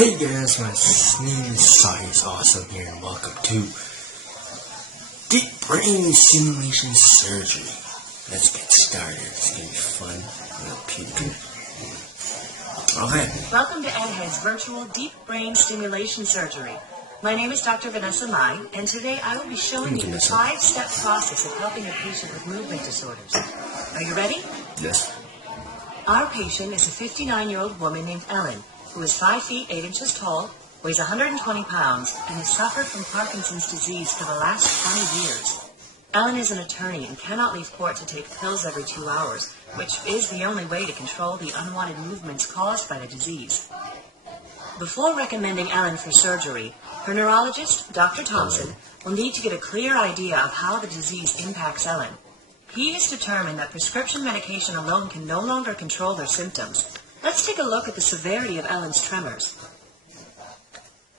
Hey guys, my name is Science Awesome here, and welcome to Deep Brain Stimulation Surgery. Let's get started. It's gonna be fun. I'm gonna puke. Okay. Welcome to EdHead's virtual Deep Brain Stimulation Surgery. My name is Dr. Vanessa Mai, and today I will be showing you the 5-step process of helping a patient with movement disorders. Are you ready? Yes. Our patient is a 59-year-old woman named Ellen, who is 5 feet 8 inches tall, weighs 120 pounds, and has suffered from Parkinson's disease for the last 20 years. Ellen is an attorney and cannot leave court to take pills every 2 hours, which is the only way to control the unwanted movements caused by the disease. Before recommending Ellen for surgery, her neurologist, Dr. Thompson, will need to get a clear idea of how the disease impacts Ellen. He has determined that prescription medication alone can no longer control her symptoms. Let's take a look at the severity of Ellen's tremors.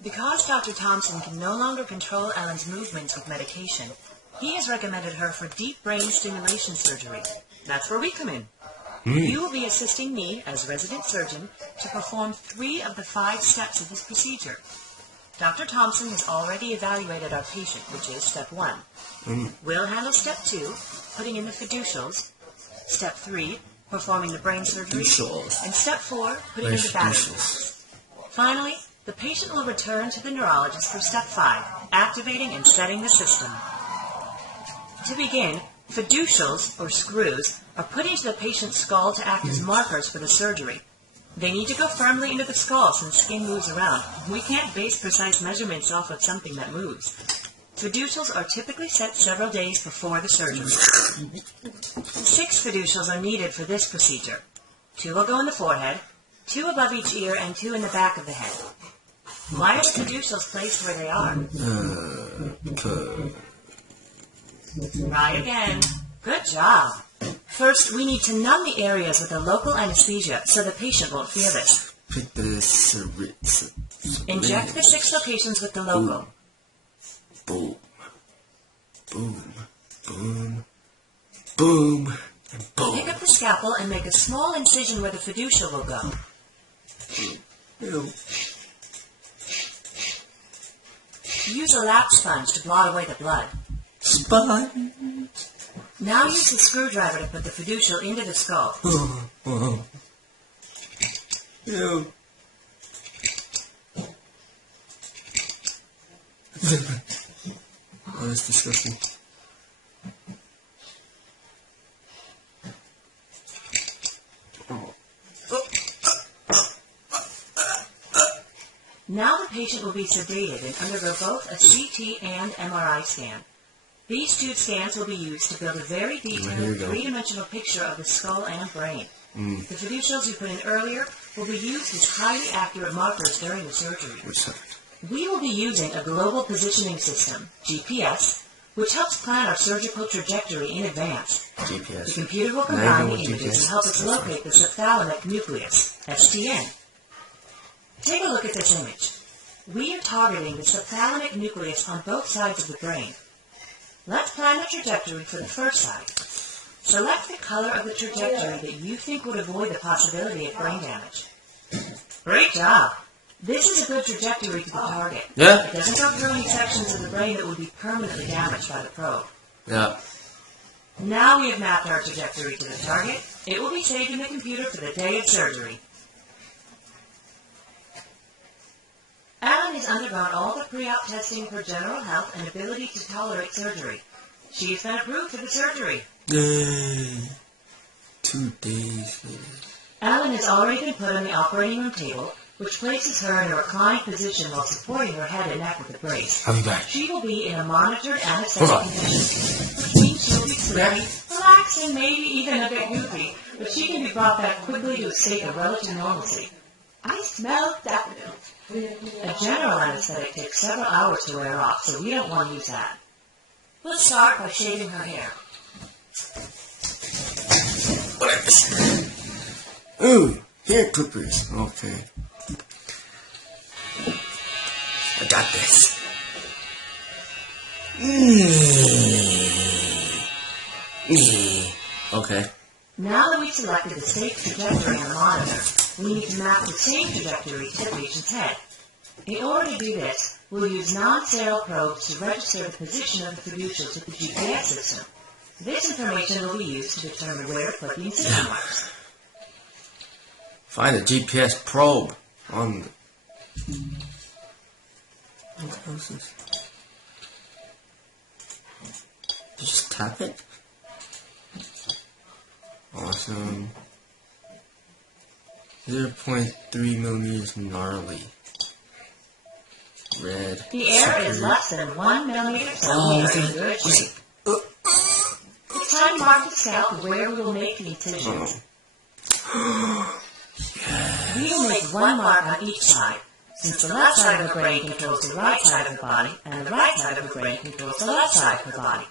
Because Dr. Thompson can no longer control Ellen's movements with medication, he has recommended her for deep brain stimulation surgery. That's where we come in. You will be assisting me, as resident surgeon, to perform 3 of the 5 steps of this procedure. Dr. Thompson has already evaluated our patient, which is step 1. We'll handle step 2, putting in the fiducials. Step 3, performing the brain surgery. And step 4, putting in the batteries. Finally, the patient will return to the neurologist for step 5, activating and setting the system. To begin, fiducials, or screws, are put into the patient's skull to act as markers for the surgery. They need to go firmly into the skull since skin moves around. We can't base precise measurements off of something that moves. Fiducials are typically set several days before the surgery. 6 fiducials are needed for this procedure. 2 will go in the forehead, 2 above each ear, and 2 in the back of the head. Why are the fiducials placed where they are? Try again. Good job. First, we need to numb the areas with a local anesthesia so the patient won't feel this. Inject the 6 locations with the local. Boom. Boom. Boom. Boom. And boom. Pick up the scalpel and make a small incision where the fiducial will go. Use a lap sponge to blot away the blood. Sponge. Now use the screwdriver to put the fiducial into the skull. Ew. Oh, that's disgusting. Now the patient will be sedated and undergo both a CT and MRI scan. These 2 scans will be used to build a very detailed 3-dimensional picture of the skull and brain. The fiducials you put in earlier will be used as highly accurate markers during the surgery. We will be using a global positioning system, GPS, which helps plan our surgical trajectory in advance. The computer will combine the images and help us locate the subthalamic nucleus, STN. Take a look at this image. We are targeting the subthalamic nucleus on both sides of the brain. Let's plan the trajectory for the first side. Select the color of the trajectory that you think would avoid the possibility of brain damage. Great job! This is a good trajectory to the target. Yeah. It doesn't go through any sections of the brain that would be permanently damaged by the probe. Yeah. Now we have mapped our trajectory to the target. It will be saved in the computer for the day of surgery. Ellen has undergone all the pre-op testing for general health and ability to tolerate surgery. She has been approved for the surgery. 2 days. Ellen has already been put on the operating room table, which places her in a reclined position while supporting her head and neck with a brace. I'll be back. She will be in a monitored anesthetic condition, which means she'll be sleepy, relaxing, maybe even a bit goofy, but she can be brought back quickly to a state of relative normalcy. I smell daffodils. A general anesthetic takes several hours to wear off, so we don't want to use that. We'll start by shaving her hair. Ooh, hair clippers. Okay. I got this. Okay. Now that we've selected the safe trajectory on the monitor, we need to map the same trajectory to the patient's head. In order to do this, we'll use non-sterile probes to register the position of the fiducial to the GPS system. This information will be used to determine where to put the incision marks. Find the GPS probe on the... What the hell is this? You just tap it? Awesome. 0.3 millimeters gnarly. Red. The error is less than 1 millimeter, so we are in good shape. It's time to mark the scalp where we will make the incisions. We will make one mark on each side, since the left side of the brain controls the right side of the body, and the right side of the brain controls the left side of the body.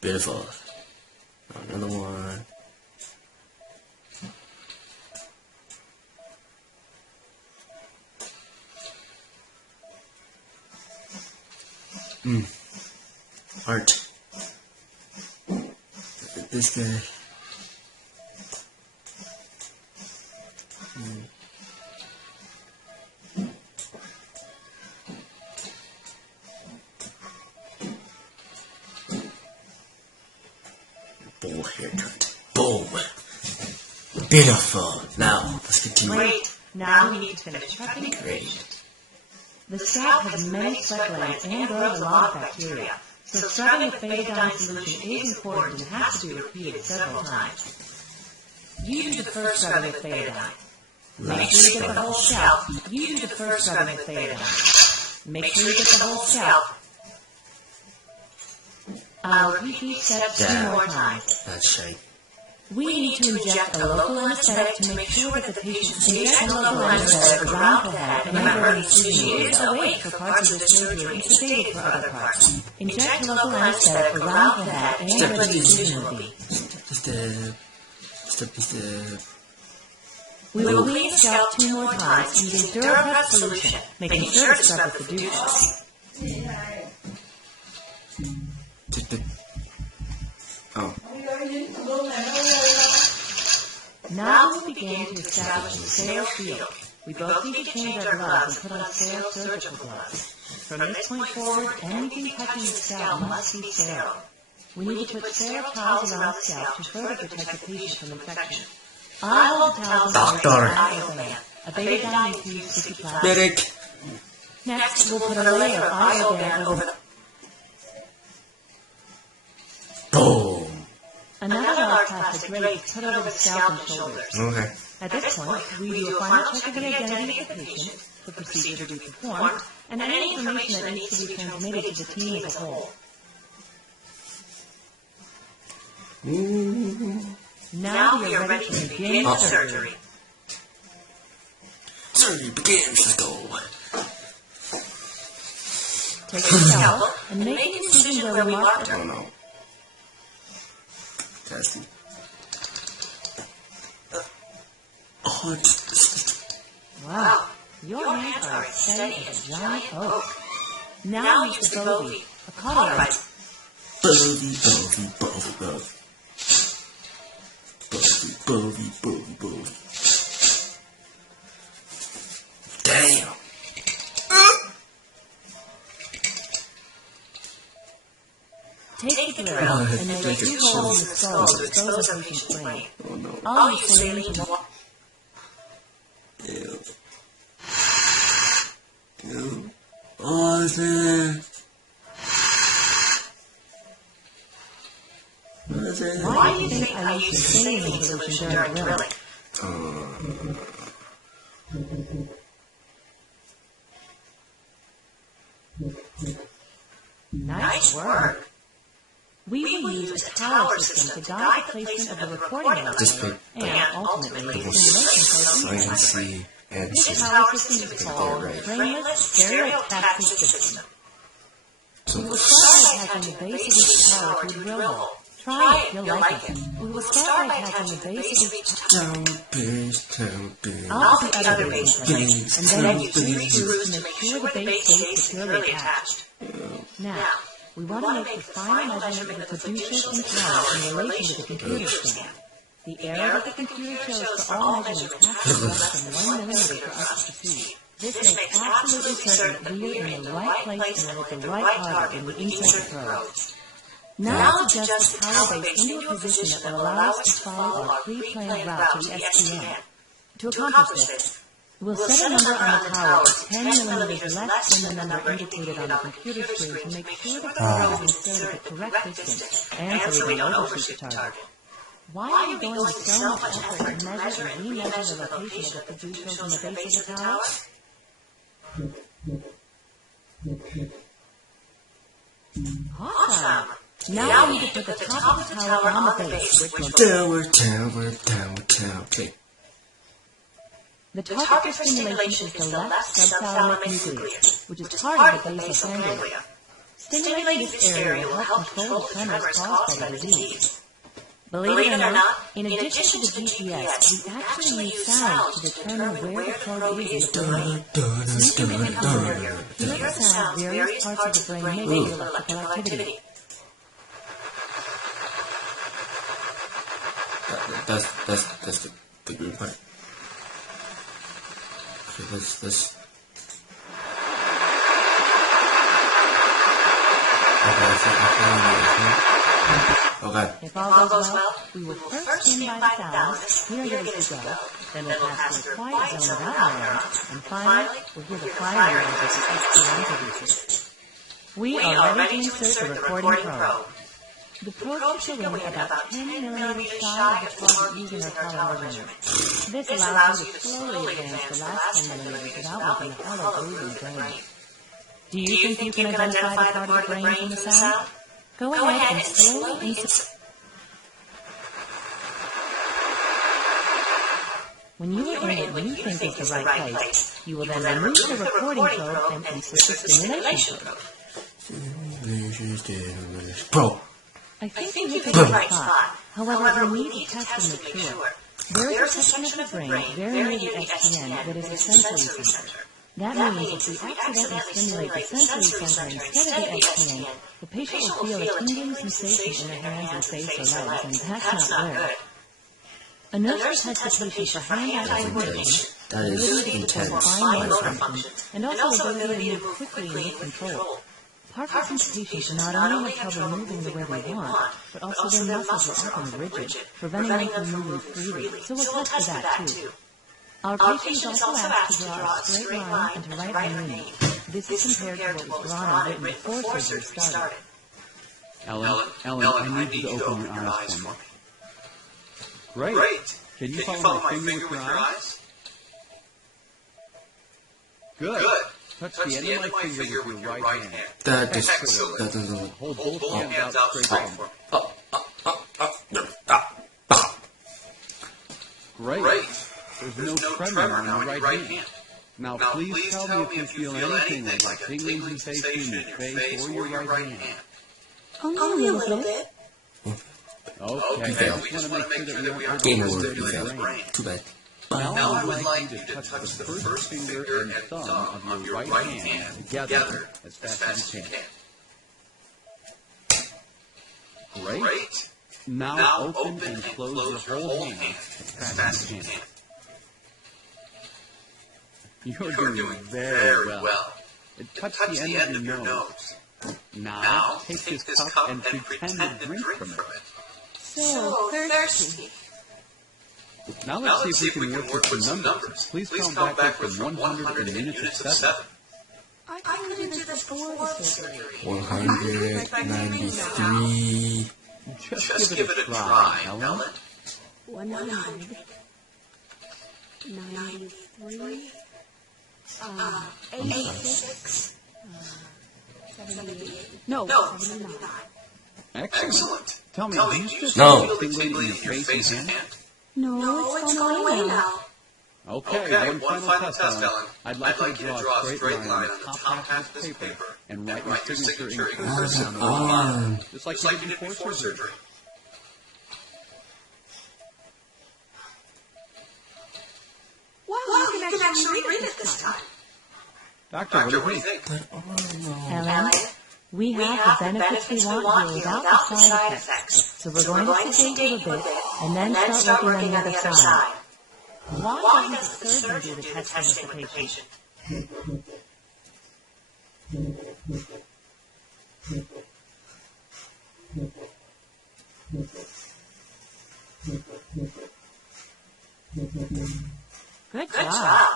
Beautiful. Another one. Art. This guy. Bowl haircut. Boom. Beautiful. Now, let's continue. Great. Now we need to finish prepping. Great. The scalp has many sweat glands and grows a lot of bacteria, so scrubbing with betadine solution is important and has to be repeated several times. You do the first scrubbing with betadine. Make sure you get the whole scalp. You do the first scrubbing with betadine. Make sure you get the whole scalp. I'll repeat these steps 2 more times. That's right. We need to inject a local anesthetic to make sure that the patient stays in local anesthetic around the head. Remember, the incision is awake for parts of the surgery and sedated for other parts. Inject local anesthetic around the head and where the incision will be. Step. We will clean the scalp 2 more times using DuraPrep solution, making sure to scrub with the Fiducial. Oh. Now we begin to establish the sterile field. We both need to change our gloves and put on sterile surgical gloves. From this point forward, anything touching the scalp must be sterile. We need to put sterile towels around the scalp to further protect the patient from infection. I hold the towels in a Ioban, a betadine infused sticky plastic. Medic. Next, we'll put a layer of Ioban over the... Boom. Another large plastic grate is put over the scalp and shoulders. Okay. At this point, we do a final check of the identity of the patient, the procedure to be performed, and any information that needs to be transmitted to the team as a whole. Now we are ready to begin surgery. Surgery begins. Let's go. Take the scalpel and make an incision where we marked her. Oh no. Testing. Wow, your hands are as steady as a giant oak. Now use the bovie, a cauterizer. Bovie. Damn. Take the drill and make 2 holes in the skull to expose the patient's brain. Oh no. I'll use saline to water. Ew. Awesome. Why do you think I use saline solution during drilling? Nice work. We will use a tower system to guide the placement of the recording element and, ultimately, the stimulation code. This tower system is called the frameless stereotactic system. We will start by attaching the base of each tower to a drill hole. Try it, you'll like it. We will start by attaching the base of each tower. I'll put the other base plates, and then use 2 screws to make sure the base stays securely attached. Now, we want to make the final measurement of the Fiducial and tower in relation to the computer scan. The error that the computer shows for all measurements has to be less than 1 millimeter for us to see. This makes absolutely certain that we are in the right place and with the right target when we insert the probe. Now let's adjust the power base into a position that will allow us to follow our pre-planned route to the STN. To accomplish this, we'll set a number on the tower 10 millimeters less than the number indicated on the computer screen to make sure that the probe is inserted at the correct distance and so we don't overshoot the target. Why are we going to so much effort to measure and remeasure the location of the fiducials in the base of the tower? Awesome! Now we need to put the top of the tower on the base, which will... Tower. Okay. The target for stimulation is the left subthalamic nucleus, which is part of the basal ganglia. Stimulating this area will help control the tremors caused by the disease. Believe it or not, in addition to the GPS, we actually need sound to determine where the probe is in the brain. Hear the sound various parts of the brain make with electrical activity. That's the green part. Okay, let's. Okay. If all goes well, we will first spin by the thalamus, hear the release go, then we'll pass through a quiet zone without alarm, and finally, we'll hear the firing as the STN produces. We are ready to insert the recording probe. The probe should go in about 10 millimeters shy of the target using our color measurement. This allows you to slowly advance the last 10 millimeters without making a hollow groove in the brain. Do you think you can identify the part of the brain from the sound? Go ahead and slowly insert. When you are in what you think is the right place, you will then remove the recording probe and insert the stimulation probe. Probe. I think we hit the right spot. However, we need to test to make sure. There is a section of the brain very near the STN that is a sensory center. That means if we accidentally stimulate the sensory center instead of the STN, the patient will feel a tingling sensation in their hands and face or legs, and that's not good. A nurse will test the patient for hand-eye coordination, ability to perform fine motor functions, and also ability to move quickly and with control. Parkinson's patients not only have trouble moving the way they want, but also their muscles are often rigid, preventing them from moving freely, so we'll test for that too. Our patient is also asked to draw a straight line and to write their name. This is compared to what was drawn and written before surgery started. Ellen, I need you to open your eyes for me. Great. Can you follow my finger with your eyes? Good. Touch the end of my finger with your right hand. That doesn't. Hold both hands out straight for me. Great. There's no tremor on your right hand. Now please tell me if you feel anything like tingling sensation in your face or your right hand. Only a little bit. Okay, I just want to make sure that we aren't Game over. overstimulating the brain. Too bad. Now I would like you to touch the first finger and thumb of your right hand together as fast as you can. Great. Now open and close your whole hand as fast as you can. You're doing very well. Touch the end of your nose. Now take this cup and pretend to drink from it. So thirsty. Now let's see if we can work with some numbers. Please count backwards from 100 in units of 7. I couldn't do this before surgery. 193. Just give it a try, Ellen. 193. 86. 78. No, 79. Excellent. Tell me, do you just No. feel tingling in your face and hand? No, it's gone away now. Okay, one final test, Ellen. I'd like you to draw a straight line on the top half of this paper and write your signature in cursive on the bottom, just like you did before surgery. Wow, you can actually read it this time. Doctor, what do you think? Ellen, We have the benefits we want here without the side effects. So we're going to sedate you a bit and then start working on the other side. Why doesn't the surgeon do the testing with the patient? Good job.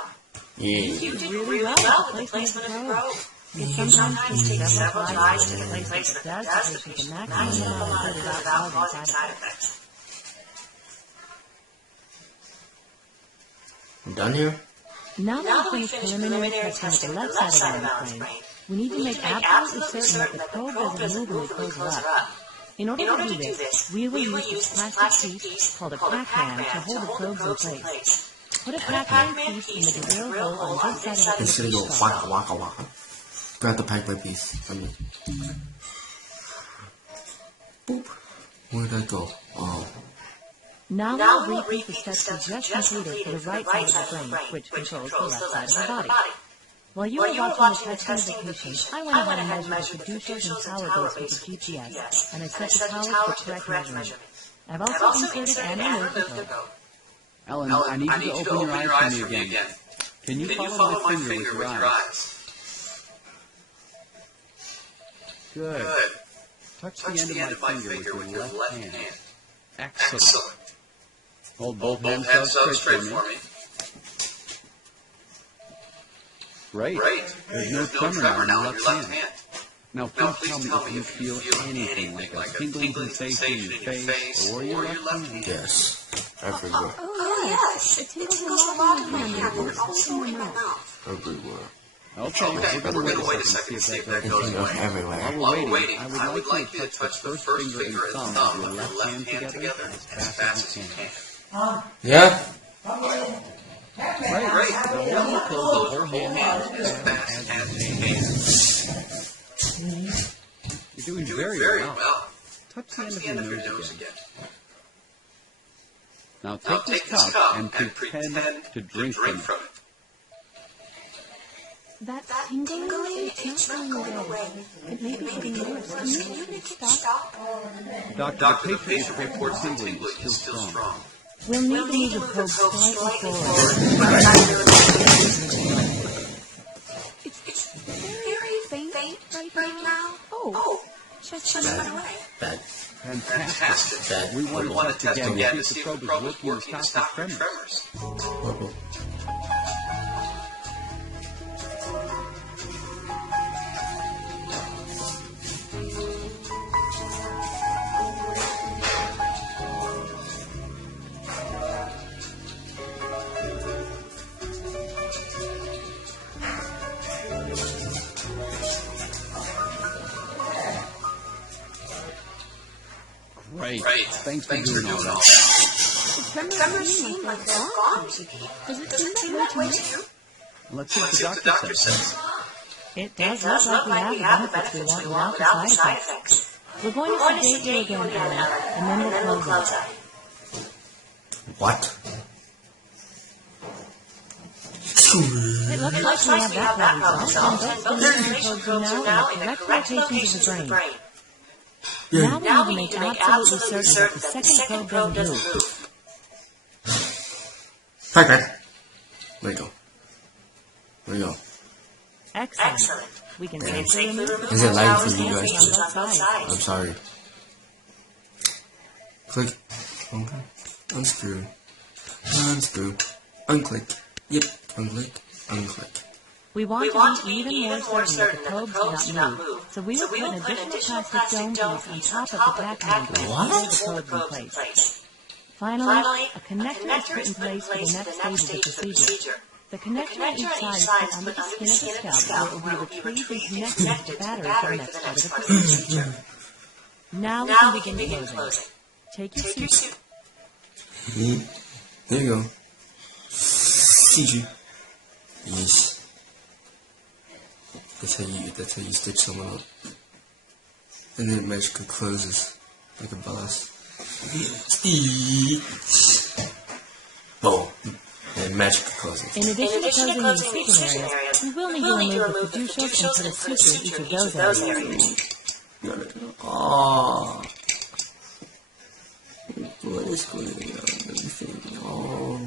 Yeah. You did really well with the placement of the probe. It sometimes takes several tries to get the placement that does the patient the maximum amount of good without causing side effects. I'm done here? Now that we finish preliminary testing with the left side of Alan's brain, we need to make absolutely certain that the probe doesn't move when we close her up. In order to do this, we will use this plastic piece called a Pac-Man to hold the probes in place. Put a Pac-Man piece in the drill hole on this side of the Instead of going waka waka waka. Grab the Pac-Man piece from me. Boop. Where'd that go? Oh. Now we'll repeat the steps we just completed for the right side of the brain, which controls the left side of the body. While you were watching the testing of the patient, I went ahead and measured the Fiducial and power base with the GPS, and I set the power for the correct measurement. I've also inserted and removed the probe. Alan, I need you to open your eyes for me again. Can you follow my finger with your eyes? Good. Touch the end of my finger with your left hand. Excellent. Hold both hands out straight for me. Great. There's no tremor now in your left hand. Now please tell me if you feel anything like a tingling sensation in your face or your left hand. Yes. Everywhere. Oh, yes. It tingles a lot in my hand and also in my mouth. Everywhere. Okay, we're going to wait a second to see if that goes away. Everywhere. While we're waiting, I would like you to touch the first finger and thumb of your left hand together as fast as you can. Yeah? Great. Now we'll close the whole hand as fast as you can. You're doing very well. Touch the end of your nose again. Now take this cup and pretend to drink from it. That tingling, it's not going away. It may be getting worse. Can you make it stop? Doctor, the patient report tingling is still strong. We'll need to move the probe slightly forward. It's very faint right now. Oh, just run away. Bad. Fantastic. We want to test again to see if the probe is working to stop your tremors. Great. Thanks for doing all that. Tremors seem like they're gone. Does it seem that way to you? Let's see what the doctor says. It does look like we have the benefits we want without the side effects. We're going to sedate you again, Alan, and then we'll close out. What? It looks like we have that problem solved, and both stimulation probes are now in the correct locations of the brain. Now we need to make absolutely certain that the second probe doesn't move. Okay. Where you go? Excellent. We can safely remove the Is it light for you on guys both too? sides. I'm sorry. Click. Okay. Unscrew. Unscrew. Unclick. Yep. Unclick. Unclick. We want to be even more certain that the probes do not move, so we will put an additional plastic dome piece on top of the Pac-Man to hold the probes in place. Finally, a connector is put in place for the next stage of the procedure. The connector on each side is put under the skin of the scalp where it will be retrieved and connected to the battery for the next part of the procedure. Now we can begin closing. Take your seat. There you go. CG. Yes. That's how you stitch someone up. And then it magically closes like a boss. Boom. And magic closing. In addition to closing the excision areas, we will need to remove the fiducials and put a suture in each of those areas. Oh. What is going on? Let me think. Oh.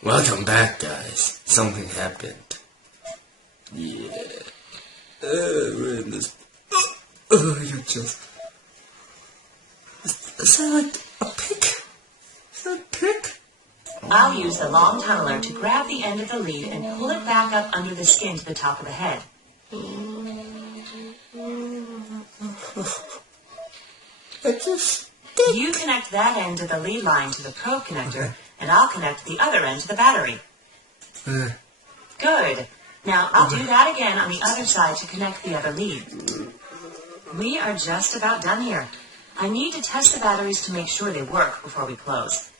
Welcome back, guys. Something happened. Yeah. We're in this. You just. Is that like a pick? Is that a pick? I'll use the long tunneler to grab the end of the lead and pull it back up under the skin to the top of the head. It just. You connect that end of the lead line to the probe connector, and I'll connect the other end to the battery. Good. Now, I'll do that again on the other side to connect the other lead. We are just about done here. I need to test the batteries to make sure they work before we close.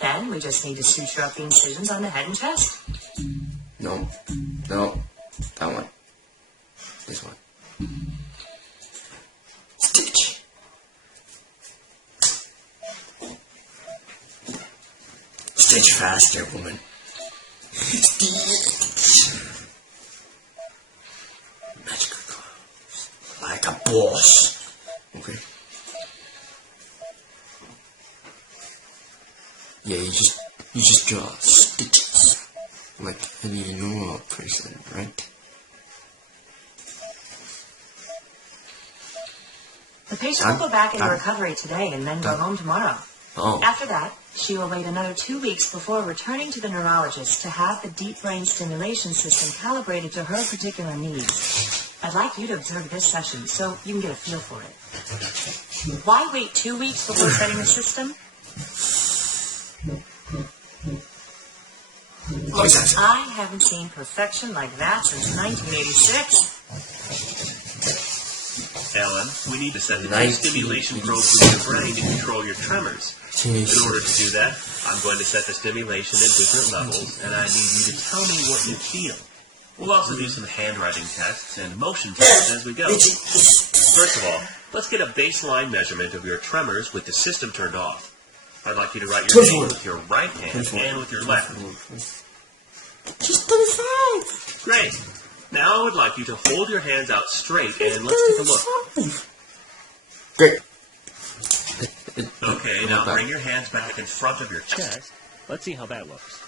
Then, we just need to suture up the incisions on the head and chest. No. That one. This one. Stitch. Stitch faster, woman. Stitch. Magical gloves. Like a boss. Okay. Yeah, you just draw stitches. Like any normal person, right? The patient will go back into recovery today and then go home tomorrow. Oh. After that, she will wait another 2 weeks before returning to the neurologist to have the deep brain stimulation system calibrated to her particular needs. I'd like you to observe this session so you can get a feel for it. Why wait 2 weeks before setting the system? I haven't seen perfection like that since 1986. Ellen, we need to set the two stimulation probes in your brain to control your tremors. In order to do that, I'm going to set the stimulation at different levels, and I need you to tell me what you feel. We'll also do some handwriting tests and motion tests as we go. First of all, let's get a baseline measurement of your tremors with the system turned off. I'd like you to write your name with your right hand and with your left. Just 35. Great. Now I would like you to hold your hands out straight and let's take a look. Great. Okay, now bring your hands back in front of your chest. Let's see how that looks.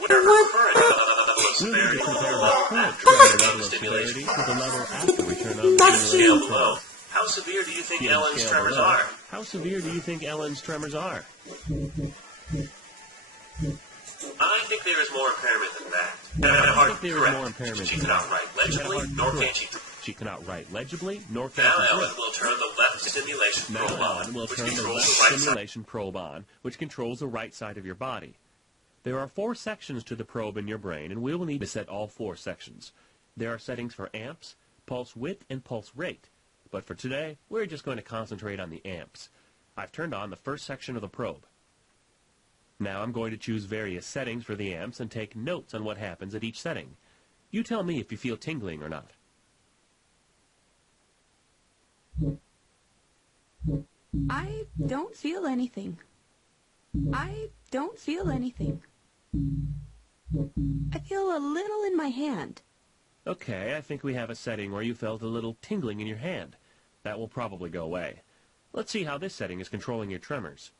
We're referring to the level of severity Compare the current tremor level of severity to the level after we turn on the scale stimulation. below. How severe do you think Yeah, Ellen's scale tremors below. are? How severe do you think Ellen's tremors are? I think there is more impairment than that. I think there is more impairment She than cannot that. write legibly, nor can she. She cannot write legibly, nor can Now she Ellen draw. will turn the left stimulation Now probe Ellen on, will which turn the controls left the right side. stimulation probe on, which controls the right side of your body. There are 4 sections to the probe in your brain, and we will need to set all 4 sections. There are settings for amps, pulse width, and pulse rate. But for today, we're just going to concentrate on the amps. I've turned on the first section of the probe. Now I'm going to choose various settings for the amps and take notes on what happens at each setting. You tell me if you feel tingling or not. I don't feel anything. I don't feel anything. I feel a little in my hand. Okay, I think we have a setting where you felt a little tingling in your hand. That will probably go away. Let's see how this setting is controlling your tremors.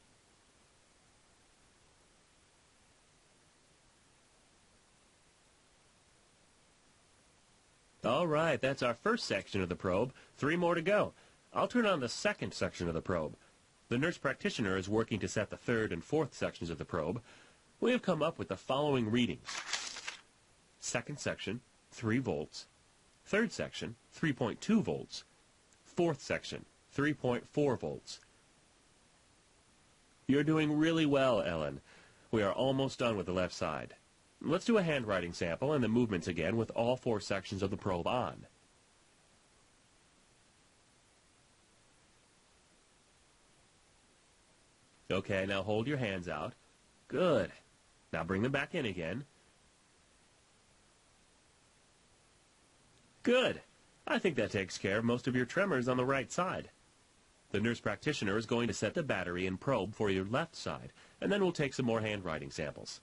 All right, that's our first section of the probe. 3 more to go. I'll turn on the second section of the probe. The nurse practitioner is working to set the third and fourth sections of the probe. We have come up with the following readings. Second section, 3 volts. Third section, 3.2 volts. Fourth section, 3.4 volts. You're doing really well, Ellen. We are almost done with the left side. Let's do a handwriting sample and the movements again with all 4 sections of the probe on. Okay, now hold your hands out. Good. Now bring them back in again. Good. I think that takes care of most of your tremors on the right side. The nurse practitioner is going to set the battery and probe for your left side, and then we'll take some more handwriting samples.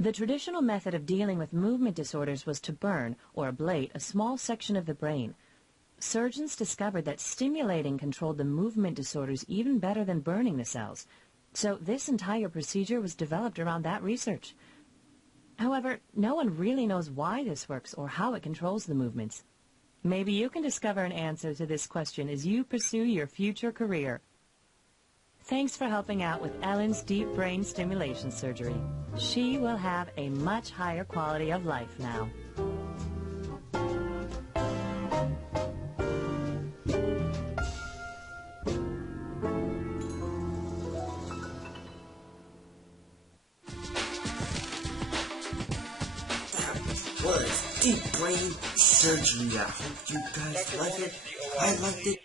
The traditional method of dealing with movement disorders was to burn or ablate a small section of the brain. Surgeons discovered that stimulating controlled the movement disorders even better than burning the cells. So this entire procedure was developed around that research. However, no one really knows why this works or how it controls the movements. Maybe you can discover an answer to this question as you pursue your future career. Thanks for helping out with Ellen's deep brain stimulation surgery. She will have a much higher quality of life now. Was deep brain surgery. I hope you guys like it. I liked it.